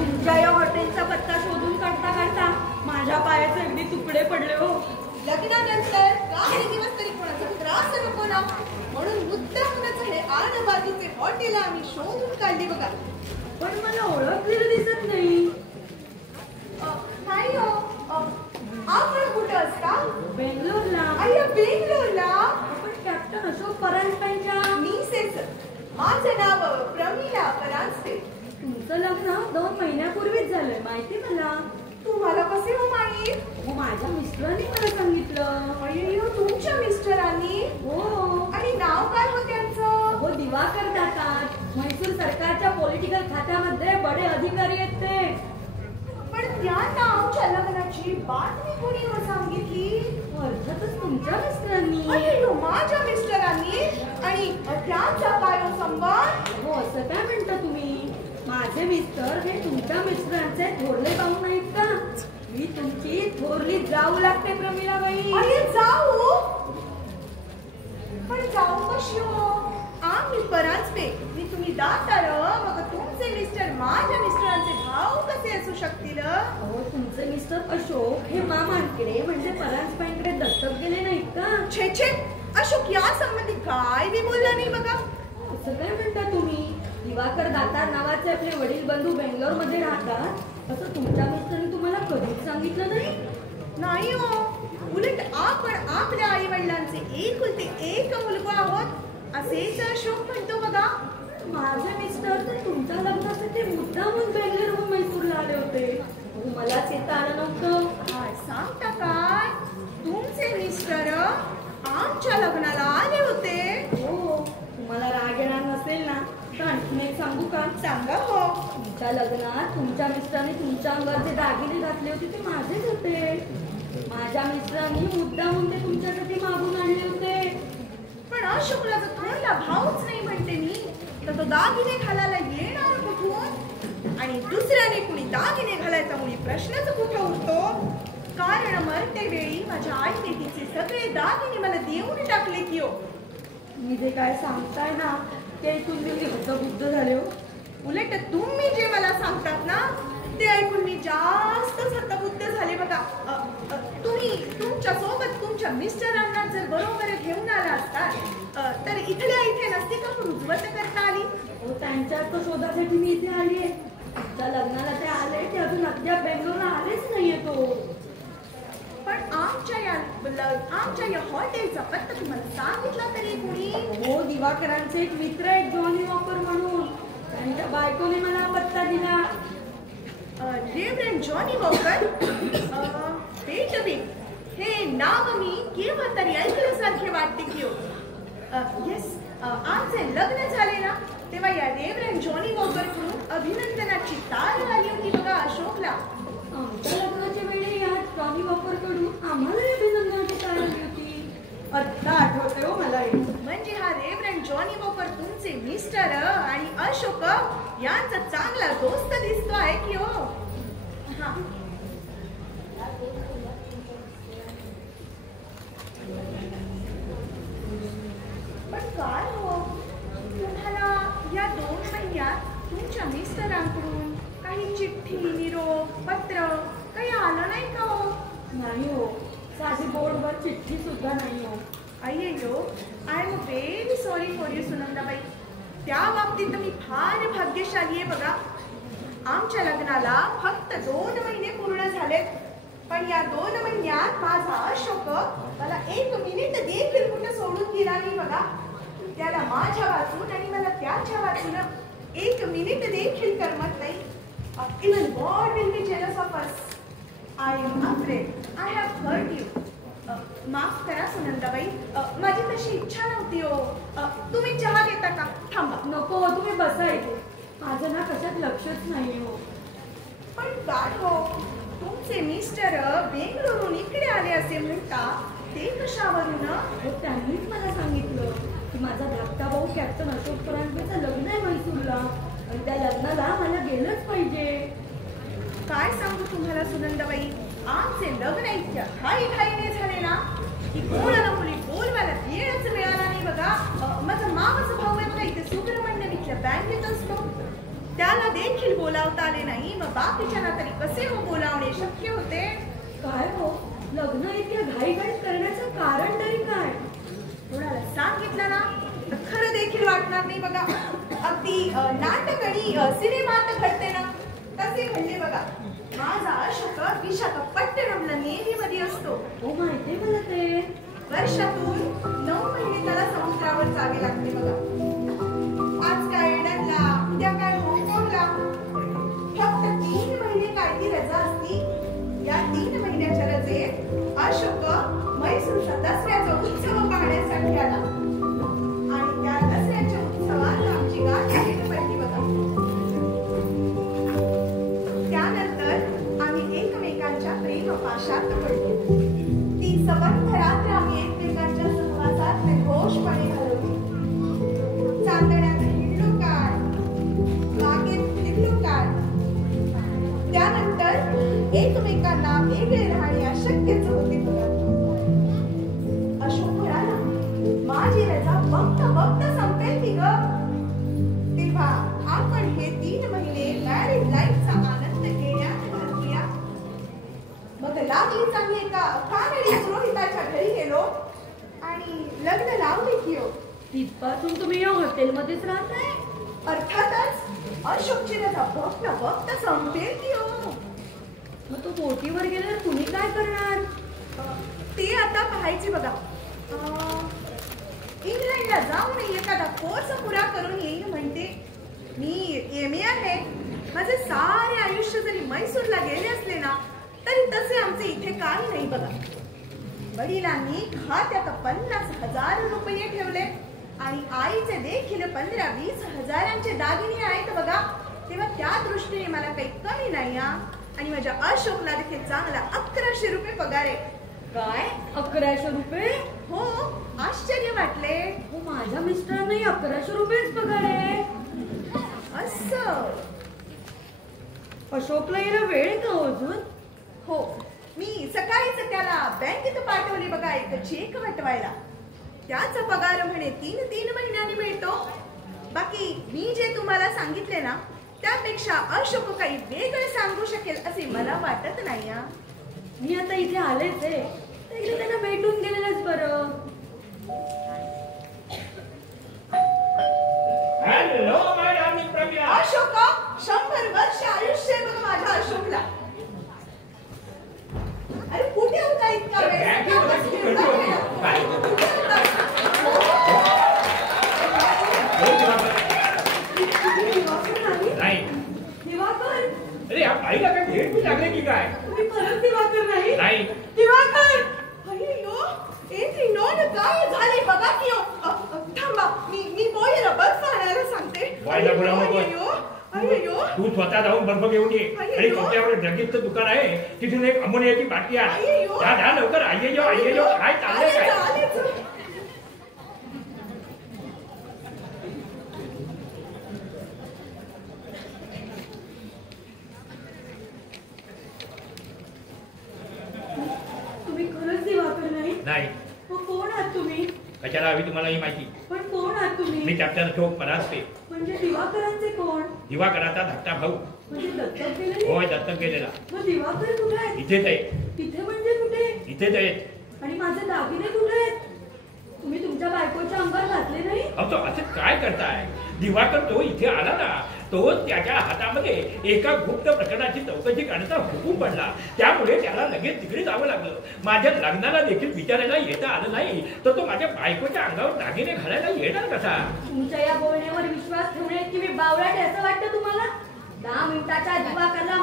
तुमच्या या हॉटेलचा पत्ता शोधून काढता काढता माझ्या पायाचे अगदी तुकडे पडले हो. लग्नानंतर काही दिवस तरी कोणाचा त्रास नको ना म्हणून मुद्दामूनच हे आडबाजूचे हॉटेल आम्ही शोधून काढली बघा. पण मला ओळखलेलं दिसत नाही. नाही हो. आपण कुठं असता? बेंगलोरला. अय्या बेंगलोरला? पण कॅप्टन अशोक परांजपेंच्या. मीसेच. माझं नाव प्रमिला परांजपे. तुमचं लग्न 2 महिन्यापूर्वीच झालंय माहिती मला. तुम्हाला कसे हो माहीत? हो माझ्या मिस्टरांनी मला सांगितलं. अय्यो तुमच्या मिस्टरांनी? हो. आणि नाव काय हो त्यांचं? हो दिवाकर दातार. म्हैसूर सरकारच्या पॉलिटिकल खात्यामध्ये बडे अधिकारी आहेत ते. पण त्यांना आमच्या लग्नाची बातमी कोणी हो सांगितली? अर्थातच तुमच्या मिस्टरांनी. अय्यो माझ्या मिस्टरांनी? आणि त्यांचा काय हो संबंध? हो असं काय म्हणता तुम्ही? माझे मिस्टर हे तुमच्या मिस्टरांचे थोरले भाऊ नाहीत का? मी तुमची थोरली जाऊ लागते प्रमिलाबाई. अरे जाऊ? पण जाऊ कशी हो? आम्ही परांजपे मी तुम्ही दातार मग तुमचे मिस्टर माझ्या मिस्टरांचे भाऊ कसे असू शकतील? हो तुमचे मिस्टर अशोक हे मामांकडे म्हणजे परांजपेंकडे दत्तक गेले नाहीत का? छे छे अशोक या संबंधी काय बी बोलला नाही बघा. असं काय म्हणता तुम्ही? दिवाकर दातार नावाचे आपले वडील बंधू बेंगलोर मध्ये राहतात असं तुमच्या मिस्टरने तुम्हाला कधीच सांगितलं नाही? नाही हो. उलट आपण आपल्या आई वडिलांचे एकुलते एक मुलगा आहोत असेच अशोक म्हणतो बघा. माझे मिस्टर तर तुमच्या लग्नासाठी मुद्दामून बेंगलोरहून म्हैसूरला आले होते. मलाच येता आलं नव्हतं. काय सांगता काय? तुमचे मिस्टर आमच्या लग्नाला आले होते? हो. तुम्हाला राग येणार नसेल ना तर आणखीन एक सांगू का? सांगा हो. तुमच्या लग्नात तुमच्या मिस्टरांनी तुमच्या अंगावर जे दागिने घातले होते ते माझेच होते. माझ्या मिस्टरांनी मुद्दामून ते तुमच्यासाठी मागून आणले होते. पण अशोकला जर थोडला भाऊच नाही म्हणते मी तर तो दागिने घालायला येणार कुठून? आणि दुसऱ्याने कुणी दागिने घालायचा मुली प्रश्नच कुठं उठतो? कारण मरते वेळी माझ्या आईने तिचे सगळे दागिने मला देऊन टाकले की हो. मी जे काय सांगताय ना ते ऐकून मी हतबुद्ध झाले हो. उलट तुम्ही जे मला सांगतात ना ते ऐकून मी जास्त हतबुद्ध झाले बघा. तुम्ही तुमच्या सोबत तुमच्या मिस्टरांना जर बरोबर घेऊन आला असतात तर इथल्या इथे नसती का रुजवत करता आली? हो त्यांच्या शोधासाठी मी इथे आली आहे. तुमच्या लग्नाला ते आले ते अजून अद्याप बेंगलोरला आलेच नाहीये तो. पण आमच्या या हॉटेलचा पत्ता तुम्हाला सांगितला तरी कुणी? हो दिवाकरांचे एक मित्र आहेत जॉनी वॉकर म्हणून. त्यांच्या बायकोने मला पत्ता दिला. Reverend Johnny walker? हे नाव मी केव्हा तरी ऐकल्यासारखे वाटते की हो. येस आमचे लग्न झाले ना तेव्हा या रेव्हरंड जॉनी वॉकर कडून अभिनंदनाची तार आली होती बघा अशोकला. आमच्या लग्नाच्या वेळी या जॉनी वॉकर कडून आम्हाला अभिनंदनाची तार आली होती. आता आठवते हो मला. म्हणजे हा रेव्हरंड जॉनी वॉकर तुमचे मिस्टर आणि अशोक यांचा चांगला दोस्त दिसतो आहे की हो. हा पण काय हो तुम्हाला या 2 महिन्यात तुमच्या मिस्टरांकडून काही चिठ्ठी निरोप पत्र काही आलं नाही का हो? नाही हो. साधी बोर्डवर चिठ्ठी सुद्धा नाही हो. अय्यो I am very sorry for you सुनंदाबाई. त्या बाबतीत मी फार भाग्यशाली आहे बघा. आमच्या लग्नाला फक्त 2 महिने पूर्ण झालेत पण या 2 महिन्यात माझा अशोक मला 1 मिनिट देखील कुठं सोडून गेला नाही बघा. त्याला माझ्या वाचून आणि मला त्याच्या वाचून 1 मिनिट देखील करमत नाही. Even God will be jealous of us. I am afraid I have hurt you. माफ करा सुनंदाबाई माझी तशी इच्छा नव्हती हो. तुम्ही चहा घेता का? थांबा. नको तुम्ही बसा इथे. माझं ना कशात लक्षच नाही हो. पण काय हो, तुमचे मिस्टर बेंगळुरून इकडे आले असे म्हणता, ते कशावरून? हो, त्यांनीच मला सांगितलं की माझा धाकटा भाऊ कॅप्टन अशोक परांजपेचं लग्न आहे म्हैसूरला आणि त्या लग्नाला मला गेलंच पाहिजे. काय सांगू तुम्हाला सुनंदाबाई, आमचे लग्न इतक्या घाईघाईने झाले ना की कोणाला मुली बोलवायला वेळच मिळाला नाही बघा. माझा मामाचा भाऊ आहे बघा, इथे सुब्रमण्यम इथल्या बँकेत असतो, त्याला देखील बोलावता आले नाही. मग बाकीच्यांना तरी कसे हो बोलावणे शक्य होते? काय हो, लग्न इतक्या घाईघाईत करण्याचं कारण तरी काय? कोणाला सांगितलं ना तर खरं देखील वाटणार नाही बघा. अगदी नाटक आणि सिनेमात घडते ना तसे घडले बघा. माझा अशोक विशाखापट्टणमला नेव्हीमध्ये असतो. हो, माहितीये मला ते. वर्षातून 9 महिने त्याला समुद्रावर जावे लागते बघा. आज काय एडनला, उद्या काय हाँगकाँगला. फक्त 3 महिने काय ती रजा असती. या 3 महिन्याच्या रजेत अशोक म्हैसूरचा दसऱ्याचा उत्सव पाहण्यासाठी आला आणि त्या दसऱ्याच्या उत्सवात आमची गाठ भेट पडली बघा. त्यानंतर आम्ही एकमेकांच्या प्रेमपाशात पडलो. ती सबंध रात्र आम्ही एकमेकांच्या सहवासात निर्घोषपणे घालवली. चांदण्यात हिंडलो काय, बागेत फिरलो काय. त्यानंतर एकमेकांना वेगळे राहणे अशक्यच होते बघा. अशोक म्हणाला, माझी रजा बघता बघता संपेल की ग. तेव्हा आपण हे 3 महिने मॅरिड लाईफचा आनंद घेण्यात घालूया. मग लागलीच आम्ही एका कानडी पुरोहिताच्या घरी गेलो आणि लग्न लावले की हो. तिथपासून तुम्ही या हॉटेलमध्येच राहताय? अर्थातच. अशोकची रजा बघता बघता संपेल की हो. मग तो बोटीवर गेल्यावर तुम्ही काय करणार? ते आता पाहायचे बघा. इंग्लंडला जाऊन एखादा कोर्स पुरा करून येईन म्हणते. मी MA आहे. माझे सारे आयुष्य जरी म्हैसूरला गेले असले ना तरी तसे आमचे इथे काही नाही बघा. वडिलांनी खात्यात 50,000 रुपये ठेवले आणि आईचे देखील 15-20 हजारांचे दागिने आहेत बघा. तेव्हा त्या दृष्टीने मला काही कमी नाही. आणि माझ्या अशोकला देखील चांगला 1100 रुपये पगार आहे. काय, 1100 रुपये? हो, आश्चर्य वाटले. हो, माझ्या मिस्टरांनाही 1100 रुपयेच पगार आहे. असं? अशोकला यायला वेळ आहे का अजून? हो, मी सकाळीच त्याला बँकेत पाठवले बघा एक चेक वटवायला. त्याचा पगार म्हणे 3 महिन्यांनी मिळतो. बाकी मी जे तुम्हाला सांगितले ना त्यापेक्षा अशोक काही वेगळं सांगू शकेल असे मला वाटत नाही. मी आता इथे आलेच आहे, तर इथे त्यांना भेटून गेलेलंच बरं. हॅलो माय डार्लिंग प्रज्ञा. अशोक 100 वर्ष आयुष्य आहे बघा माझ्या अशोकला. अरे कुठे होता इतका वेळ? नाही. दिवाकर, अरे या बाईला काय भेट मी लागले की काय? तुम्ही खरंच दिवाकर नाही? नाही. दिवाकर, अय्यो, एंट्री नोंद काय झाली बघा की हो. थांबा, मी बोयला बर्फ आणायला सांगते. बाईला बोलावं नको. अय्यो, तू स्वतः जाऊन बर्फ घेऊन ये. आणि तुमच्यावर ड्रगीचं दुकान आहे, तिथून एक अमोनियाची बाटली आण. जा लवकर. आये काय चाललंय काय? तुम्ही खरंच दिवाकर नाही? नाही. मग कोण आहात तुम्ही? कशाला हवी तुम्हाला ही माहिती? पण कोण आहात तुम्ही? मी कॅप्टन अशोक परांजपे. म्हणजे दिवाकरांचे कोण? दिवाकराचा धाकटा भाऊ. म्हणजे दत्तक गेलेले? होय, दत्तक गेलेला. मग दिवाकर कुठे आहेत? इथेच आहे. इथे म्हणजे कुठे? इथेच आहेत. आणि माझे दागिने कुठे आहेत? तुम्ही तुमच्या बायकोच्या अंगावर घातले नाही? अहो, तो असं काय करताय? दिवाकर तो इथे आला ना, तो त्याच्या हातामध्ये एका गुप्त प्रकरणाची चौकशी करण्याचा हुकूम पडला. त्यामुळे त्याला लगेच तिकडे जावं लागलं. माझ्या लग्नाला देखील विचारायला येता आलं नाही, तर तो माझ्या बायकोच्या अंगावर दागिने घालायला येणार कसा? तुमच्या या बोलण्यावर विश्वास ठेवण्याची मी बावळट आहे असं वाटतं तुम्हाला? 10 मिनिटाच्या दिवाकरला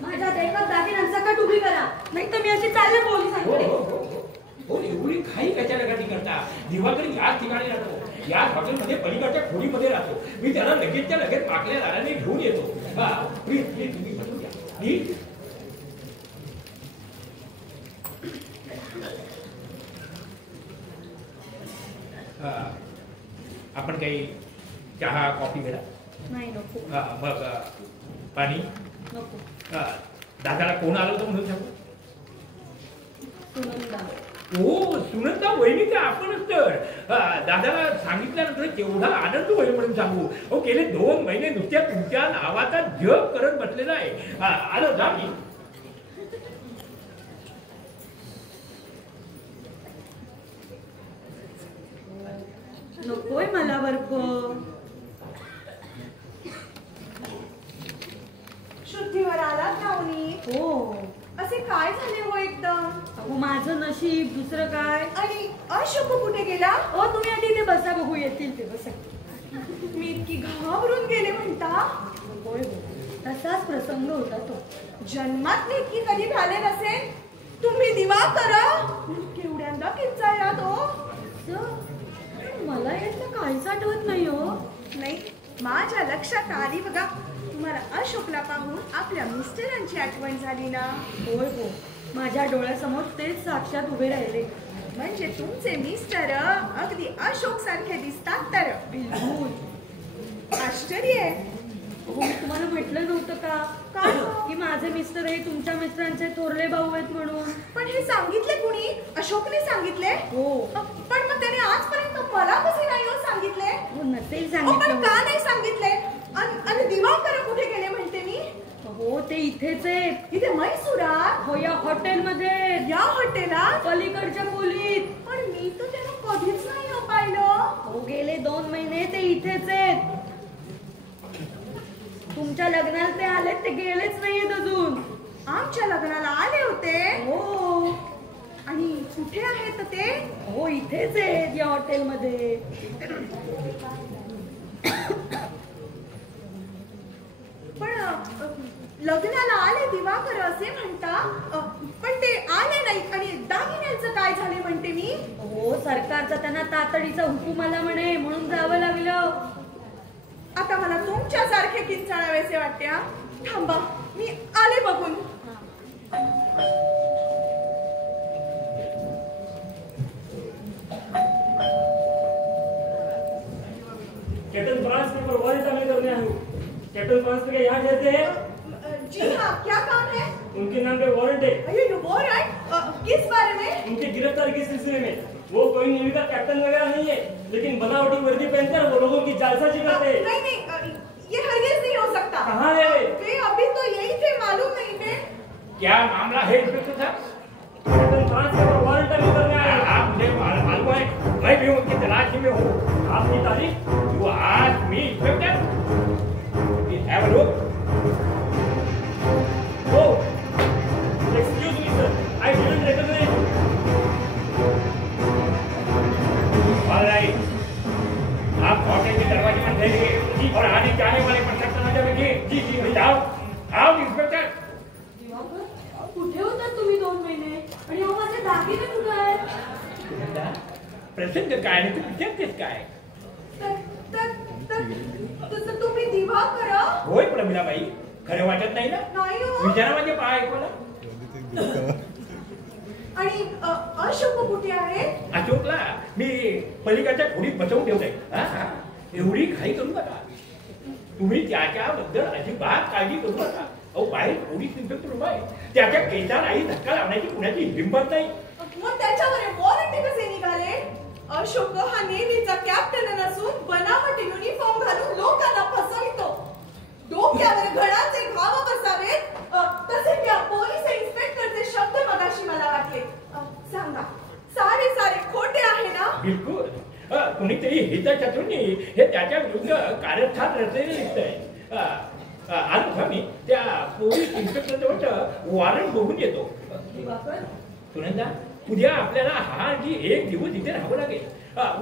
माझ्या देखत दागिन्यांचा कट उभी करा, नाही तर मी अशी चालले पोलिसांकडे. हो, एवढी घाई कशाला करता? दिवाकर याच ठिकाणी राहतो. या हॉटेलमध्ये पलीकडच्या खोलीमध्ये राहतो. मी त्याला लगेचच्या लगेच पाकल्या दाराने घेऊन येतो. हा प्लीज प्लीज तुम्ही बसून घ्या प्लीज. आपण काही चहा कॉफी घेणार? नाही नको. मग पाणी नको. दादाला कोण आलं होतं म्हणून सांगू? सुनंदा. हो सुनंदा वहिनीचा आपणच तर. दादाला सांगितल्यानंतर केवढा आनंद होईल म्हणून सांगू. हो गेले 2 महिने नुसत्या तुमच्या नावाचा जप करत बसलेला आहे. आलो जा मी. नकोय मला बर्फ. शुद्धीवर आलात ना उनी? हो. असे काय झाले हो एकदम? अहो माझं नशीब दुसरं काय. आणि अशोक कुठे गेला? हो तुम्ही आधी ते बसा बघू येतील ते बसा. मी इतकी घाबरून गेले म्हणता. होय हो तसाच प्रसंग होता तो. जन्मात मी इतकी कधी झाले नसेल. तुम्ही दिवा करा केवढ्यांदा किंचाळला तो. मला यातलं काहीच आठवत नाही हो. नाही माझ्या लक्षात आली बघा. तुम्हाला अशोकला पाहून आपल्या मिस्टरांची आठवण झाली ना. होय हो माझ्या डोळ्यासमोर तेच साक्षात उभे राहिले. म्हणजे तुमचे मिस्टर अगदी अशोक सारखे दिसतात तर. बिलकुल. आश्चर्य आहे. हो मी तुम्हाला म्हटलं नव्हतं का काय? की माझे मिस्टर हे तुमच्या मिस्टरांचे थोरले भाऊ आहेत म्हणून. पण हे सांगितले कुणी? अशोकने सांगितले? हो. पण मग त्याने आजपर्यंत मला कसे नाही हो सांगितले? हो नसेल पण सांगितलं. का नाही सांगितले? आणि दिवाकर कुठे गेले म्हणते मी? हो ते इथेच आहेत. इथे म्हैसूरात? हो या हॉटेलमध्ये. या हॉटेलात? पलीकडच्या खोलीत. पण मी तर त्यांना कधीच नाही हो पाहिलं. हो गेले 2 महिने ते इथेच आहेत. तुमच्या लग्नाला ते आलेत ते गेलेच नाहीयेत अजून. आमच्या लग्नाला आले होते? हो. आणि कुठे आहेत ते? हो इथेच आहेत या हॉटेलमध्ये. पण लग्नाला आले दिवाकर असे म्हणता. पण ते आले नाही. आणि दागिन्यांचं काय झाले म्हणते मी? हो सरकारचा त्यांना तातडीचा हुकूम आला म्हणे म्हणून जावं लागलं. आता मला तुमच्यासारखे किंचाळावेसे वाटते. थांबा मी आले बघून. कैप्टन फ्रांस के ऊपर वारंट अमल करने आया हूँ। कैप्टन फ्रांस के यहाँ ठहरते हैं? जी हाँ क्या काम है? उनके नाम पे वारंट है। अरे वारंट? किस बारे में? उनकी गिरफ्तारी के सिलसिले में। वो कोई नेवी का कैप्टन वगैरह नहीं है, लेकिन बनावटी वर्दी पहनकर वो लोगों की जालसाजी करते हैं। नहीं ये हरगिज नहीं हो सकता। कहाँ है वे? अभी तो यही थे, मालूम नहीं थे। क्या मामला है इंस्पेक्टर साहब? कैप्टन फ्रांस के ऊपर वारंट अमल करने आया हूँ। आप मुझे मालूम है मैं भी उनकी तलाश में हूँ. आपकी तारीख? You ask me, inspector? Please have a look. Oh, excuse me sir, I didn't recognize you. All right. आप होटल के दरवाजे पर ठहरिए और आने जाने वाले पर सख्त नजर रखिए. जी जी जाओ आओ इंस्पेक्टर. दिवाकर कुठे होतात तुम्ही 2 महिने? आणि अहो माझे दागिने कुठे आहेत? प्रसंग काय आणि तू विचारतेस काय? तर तुम्ही दिवाकर? होय प्रमिलाबाई, खरं वाटत नाही ना? नाही हो. विचारा म्हणजे पाय ऐकवला. आणि अशोक कुठे आहे? अशोकला मी पलीकडच्या खोलीत बसवून ठेवलंय. एवढी घाई करू नका. तुम्ही त्याच्याबद्दल अजिबात काळजी करू नका. अहो बाहेर पोलीस इन्स्पेक्टर उभा आहे. त्याच्या केसालाही धक्का लावण्याची कुणाची हिंमत नाही. मग त्याच्यावर वॉरंट कसे निघाले? अशोक हा नेव्हीचा कॅप्टन नसून बनावट युनिफॉर्म घालून लोकांना फसवितो. डोक्यावर घडाचे घाव बसावेत तसे त्या पोलीस इन्स्पेक्टरचे शब्द मगाशी मला वाटले. सांगा सारे खोटे आहे ना? बिलकुल. कुणीतरी हितशत्रूंनी हे त्याच्या विरुद्ध कार्यस्थान रचलेले दिसतंय. आज मी त्या पोलीस इन्स्पेक्टर जवळ वॉरंट बघून येतो. दिवाकर सुनंदा उद्या आपल्याला हा आणखी 1 दिवस इथे राहावं लागेल.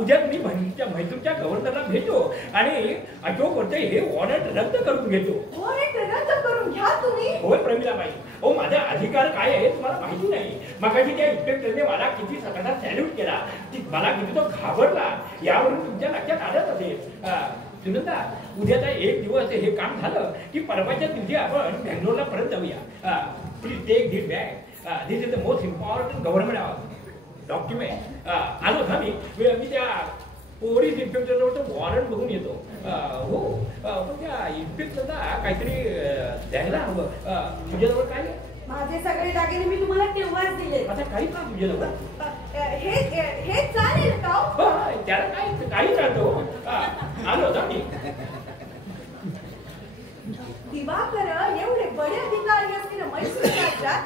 उद्या तुम्ही म्हैसूरच्या गव्हर्नरला भेटो आणि अशोक वरचे हे वॉरंट रद्द करून घेतो. वॉरंट रद्द करून घ्या तुम्ही? होय प्रमिलाबाई, हो माझा अधिकार काय आहे तुम्हाला माहिती नाही. मगाशी त्या इन्स्पेक्टरने मला किती सकाळचा सॅल्यूट केला, मला किती तो घाबरला, यावरून तुमच्या लक्षात आलंच असेल. सुनंदा, उद्याचा एक दिवस हे काम झालं की परवाच्या दिवशी आपण बँगलोरला परत जाऊया. Please take this bag. This is the most important government document. आलो ना मी त्या पोलीस इन्स्पेक्टरजवळ तो वॉरंट बघून येतो. हो, पण त्या इन्स्पेक्टरला काहीतरी द्यायला हवं. तुझ्याजवळ काय आहे? माझे सगळे दागिने मी तुम्हाला तेव्हाच दिले. आता काही का तुझ्याजवळ? हे चालेल का हो? त्याला काही चालतो. आलो ना मी. दिवाकर एवढे बडे अधिकारी असतील मैसूर राज्यात,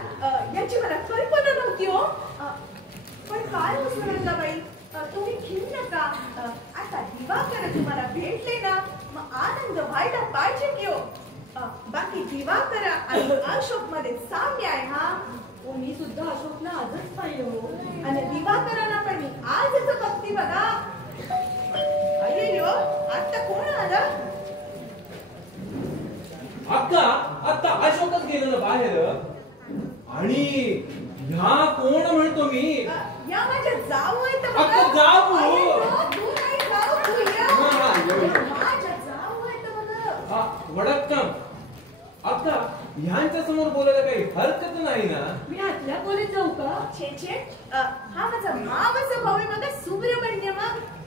याची मला कल्पना नव्हती हो. पण काय हो सुनंदाबाई, तुम्ही खिन्न का? आता दिवाकर तुम्हाला भेटले ना, मग आनंद व्हायला पाहिजे की हो. बाकी दिवाकर आणि अशोक मध्ये साम्य आहे. हा, मी सुद्धा अशोकला आजच पाहिलं हो. आणि दिवाकरांना पण मी आजच बघती बघा. अय्यो, आता कोण आलं? आता अशोकच गेलं ना बाहेर. आणि ह्या कोण म्हणतो मी? या माझ्या जाऊ आहेत अक्का, जाऊ. तू नाही जाऊ, तू ये. माझ्या जाऊ आहेत बघा. वडक्कम. अक्का, ह्यांच्या समोर बोलायला काही हरकत नाही ना? मी आतल्या खोलीत जाऊ का? छे, हा माझा मावसा भाऊ आहे बघा, सुब्रमण्यम.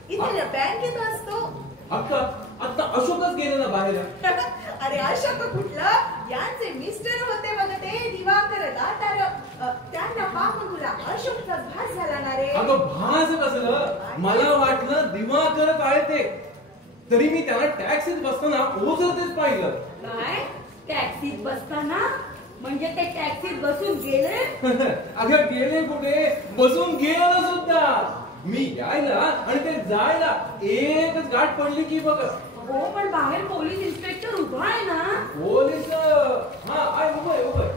इथल्या बँकेत असतो. अक्का, आता अशोकच गेले ना बाहेर. अरे अशोक कुठलं? यांचे मिस्टर होते बघा ते दिवाकर दातार. त्यांना पाहून तुला अशोकचा भास झाला ना रे? अगं, भास कसलं? मला वाटलं दिवाकरच आहे ते. तरी मी त्याला टॅक्सीत बसताना ओझरतेच पाहिलं. काय टॅक्सीत बसताना? म्हणजे ते टॅक्सीत बसून गेले? अगं, गेले कुठे? बसून गेलं सुद्धा. मी यायला आणि ते जायला एकच गाठ पडली की बघ. हो, पण बाहेर पोलीस इन्स्पेक्टर उभा आहे ना. पोलीस? हा, आहे, उभं.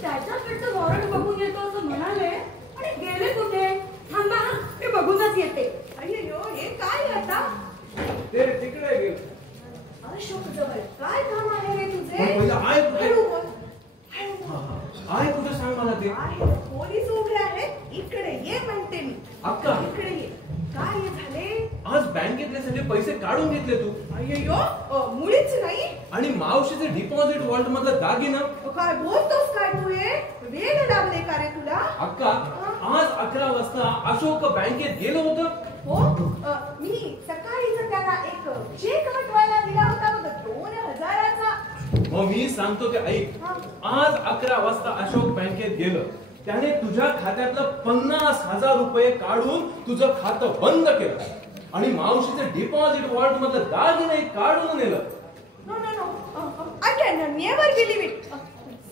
त्याच्याकडचं वॉरंट बघून येतो असं म्हणाले, आणि गेले कुठे? थांबा, मी बघूनच येते. अय्यो, हे काय आता? ते तिकडे गेलं. अशोक जवळ काय काम आहे रे तुझे? पहिलं आहे कुठे? हळू बोल. आहे कुठे सांग मला ते. आहे, पोलीस उभे आहेत. इकडे ये म्हणते मी. अक्का, इकडे ये. काय झाले? आज बँकेतले सगळे पैसे काढून घेतले तू. अय्यो, मुळीच नाही. आणि मावशीचे डिपॉझिट वॉल्ट मधलं दागिना. काय बोलतोस काय तू? हे वेळ लागले का रे तुला? अक्का, आज 11 वाजता अशोक बँकेत गेलो होतं. हो, मी सकाळीच त्याला एक चेक हटवायला दिला होता बघ, 2000चा. मग मी सांगतो ते ऐक. आज 11 वाजता अशोक बँकेत गेलं. त्याने तुझ्या खात्यातलं 50,000 रुपये काढून तुझं खातं बंद केलं आणि मावशीचे डिपॉझिट वॉल्ट मधलं दागिने काढून नेलं. No, I can never believe it.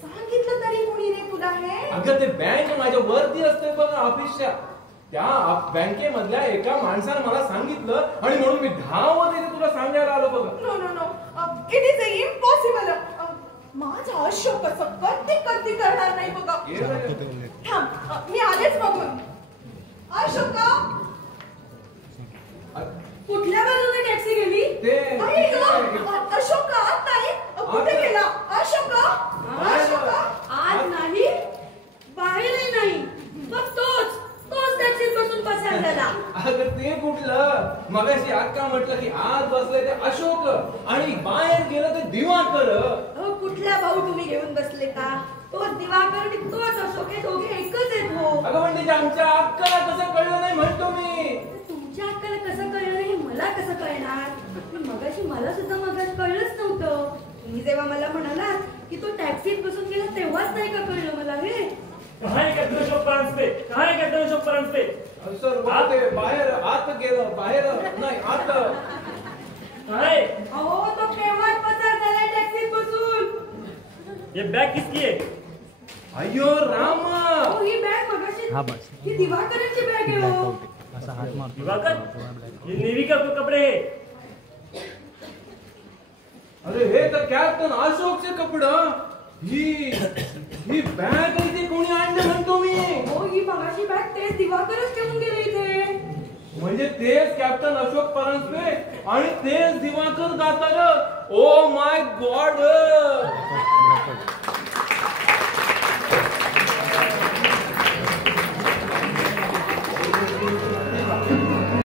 सांगितलं तरी कोणी रे तुला हे? अगं, ते बँक माझ्या वरती असते बघ ऑफिसच्या. त्या बँकेमधल्या एका माणसाने मला सांगितलं आणि म्हणून मी धावत येते तुला सांगायला आलो बघ. No, it is impossible. माझा अशोक असं कधी करणार नाही बघा. थांब, मी आलेच बघून. अशोका, कुठल्या बाजूने टॅक्सी गेली? अशोका, आता कुठे गेला? अशोका, आज नाही, बाहेरही नाही, मग तोच टॅक्सीत बसून बसायला. अगं, ते कुठलं? मगाशी अक्का म्हटलं की आज बसले ते अशोक आणि बाहेर गेलं ते दिवाकर. कुठला भाऊ तुम्ही घेऊन बसले का? तोच दिवाकर आणि तोच अशोक, हे दोघे एकच आहेत हो. अगं, म्हणजे आमच्या अक्काला कसं कळलं नाही म्हणतो मी. तुमच्या अक्काला कसं कळलं नाही मला कसं कळणार? मगाशी मला सुद्धा मगाशी कळलंच नव्हतं. तुम्ही जेव्हा मला म्हणालात की तो टॅक्सीत बसून गेला तेव्हाच नाही का कळलं मला हे? कहाँ है कैप्टन अशोक परांजपे? कहाँ है कैप्टन अशोक परांजपे? सर, ते बाहेर आत गेलं. बाहेर नाही, आत. कहाँ है? अहो, तो केव्हाच पसार झालाय टॅक्सीत बसून. ये बैग किसकी है? अय्यो रामा, अहो, ही बॅग मगाशी ही दिवाकरांची बॅग आहे हो. दिवाकर, ये नेवी का कपड़े है. अरे हे तर कॅप्टन अशोकचे कपडं. ही बॅग इथे कोणी आणलं म्हणतो मी. हो, ही मगाशी बॅग तेच दिवाकरच ठेवून गेले इथे. म्हणजे तेच कॅप्टन अशोक परांजपे आणि तेच Diwakar Datar. Oh my God.